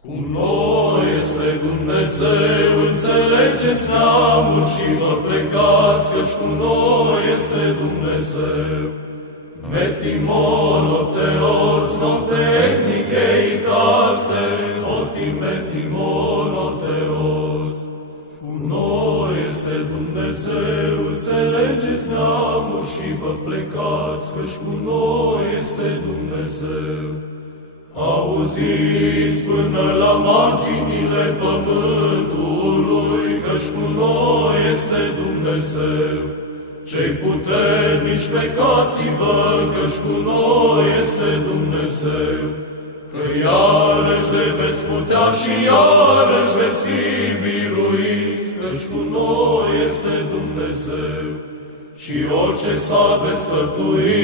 Cu noi este Dumnezeu, înțelegeți neamul și vă plecați, căci cu noi este Dumnezeu. Metimon, Theos, note ethnichei caste, Metimon, Theos. Cu noi este Dumnezeu, înțelegeți neamul și vă plecați, căci cu noi este Dumnezeu. Auziți până la marginile pământului, căci cu noi este Dumnezeu. Cei puternici plecați-vă, căci cu noi este Dumnezeu. Că iarăși le veți putea și iarăși veți fi biruiți, căci cu noi este Dumnezeu. Și orice sfat veți sfătui,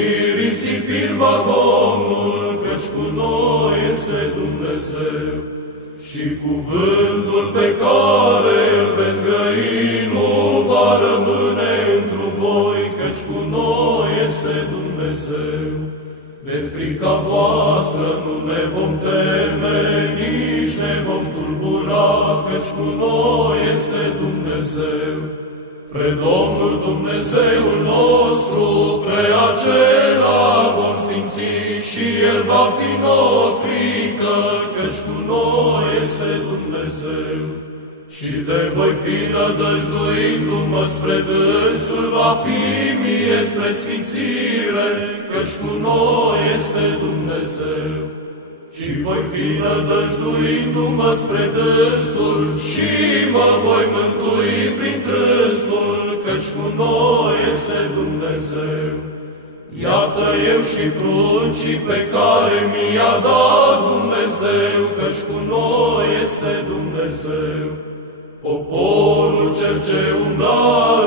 risipir va Domnul, căci cu noi este Dumnezeu. Și cuvântul pe care îl veți grăi nu va rămâne întru voi, căci cu noi este Dumnezeu. De frica voastră nu ne vom teme, nici ne vom tulbura, căci cu noi este Dumnezeu. Pre Domnul Dumnezeul nostru, pre acela vom sfinți și El va fi nouă frică, căci cu noi este Dumnezeu. Și de voi fi nădăjduindu-mă spre dânsul, va fi mie spre sfințire, căci cu noi este Dumnezeu. Și voi fi nădăjduindu-mă spre dânsul și mă voi mântui prin trânsul, căci cu noi este Dumnezeu. Iată eu și pruncii pe care mi-a dat Dumnezeu, căci cu noi este Dumnezeu. Poporul cel ce umbla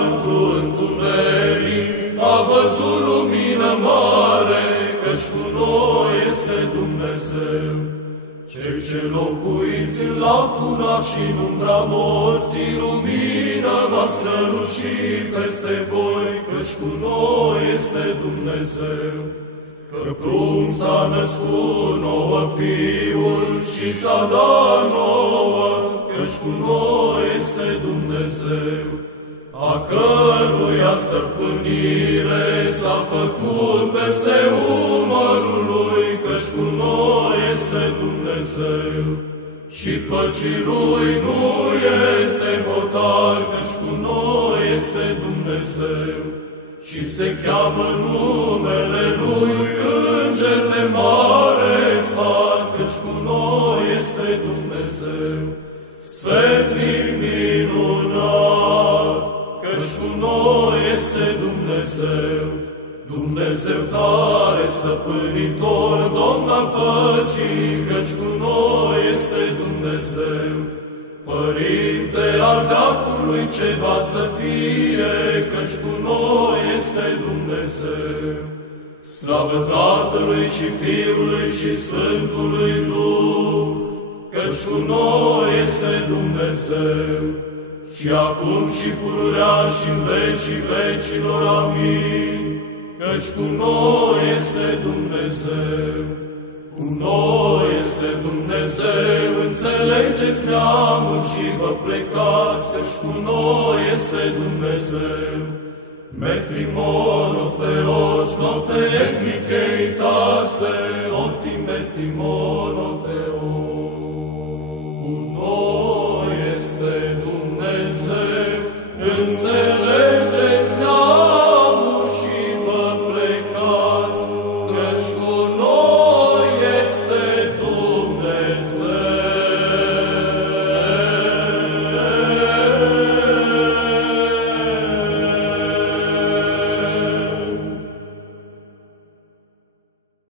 într-un întuneric a văzut lumină mare, căci cu noi este Dumnezeu. Cei ce locuiți în latura și în umbra morții, lumina va străluci peste voi, căci cu noi este Dumnezeu. Că prunc s-a născut nouă Fiul și s-a dat nouă, căci cu noi este Dumnezeu. A căruia stăpânire s-a făcut peste umărul lui, căci cu noi este Dumnezeu. Și păcii lui nu este hotar, căci cu noi este Dumnezeu. Și se cheamă numele lui Înger de mare sfat, căci cu noi este Dumnezeu. Sfetnic minunat, căci cu noi este Dumnezeu. Dumnezeu tare, stăpânitor, Domn al păcii, căci cu noi este Dumnezeu. Părinte al veacului ce va să fie, căci cu noi este Dumnezeu. Slavă Tatălui și Fiului și Sfântului Duh, căci cu noi este Dumnezeu. Și acum și pururea și în vecii vecilor, amin, căci cu noi este Dumnezeu. Cu noi este Dumnezeu, înțelegeți neamul și vă plecați, căci cu noi este Dumnezeu. Metimon, Theos, note ethnichei taste, Metimon,